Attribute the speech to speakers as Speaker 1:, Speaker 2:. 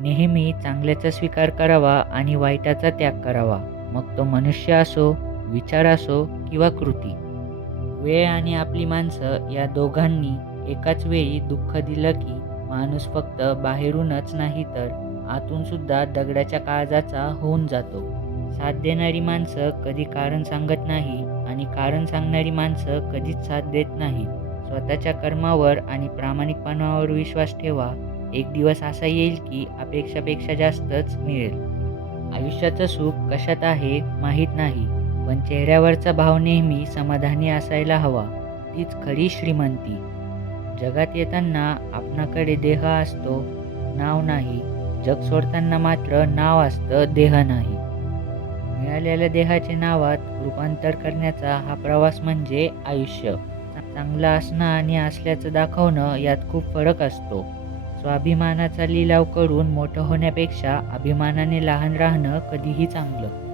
Speaker 1: नेहमी चांगल्याचा स्वीकार करावा आणि वाईटाचा त्याग करावा. मग तो मनुष्य असो विचार असो किंवा कृती. वेळ आणि आपली माणसं या दोघांनी एकाच वेळी दुःख दिलं की माणूस फक्त बाहेरूनच नाही तर आतून सुद्धा दगडाच्या काळजाचा होऊन जातो. साथ देणारी माणसं कधी कारण सांगत नाही आणि कारण सांगणारी माणसं कधीच साथ देत नाही. स्वतःच्या कर्मावर आणि प्रामाणिकपणावर विश्वास ठेवा. एक दिवस असा येईल की अपेक्षापेक्षा जास्तच मिळेल. आयुष्याचं सुख कशात आहे माहीत नाही पण चेहऱ्यावरचा भाव नेहमी समाधानी असायला हवा तीच खरी श्रीमंती. जगात येताना आपणाकडे देह असतो नाव नाही. जग सोडताना मात्र नाव असतं देह नाही. मिळालेल्या देहाचे नावात रूपांतर करण्याचा हा प्रवास म्हणजे आयुष्य. चांगलं असणं आणि असल्याचं दाखवणं यात खूप फरक असतो. स्वाभिमानाचा लिलाव करून मोठं होण्यापेक्षा अभिमानाने लहान राहणं कधीही चांगलं.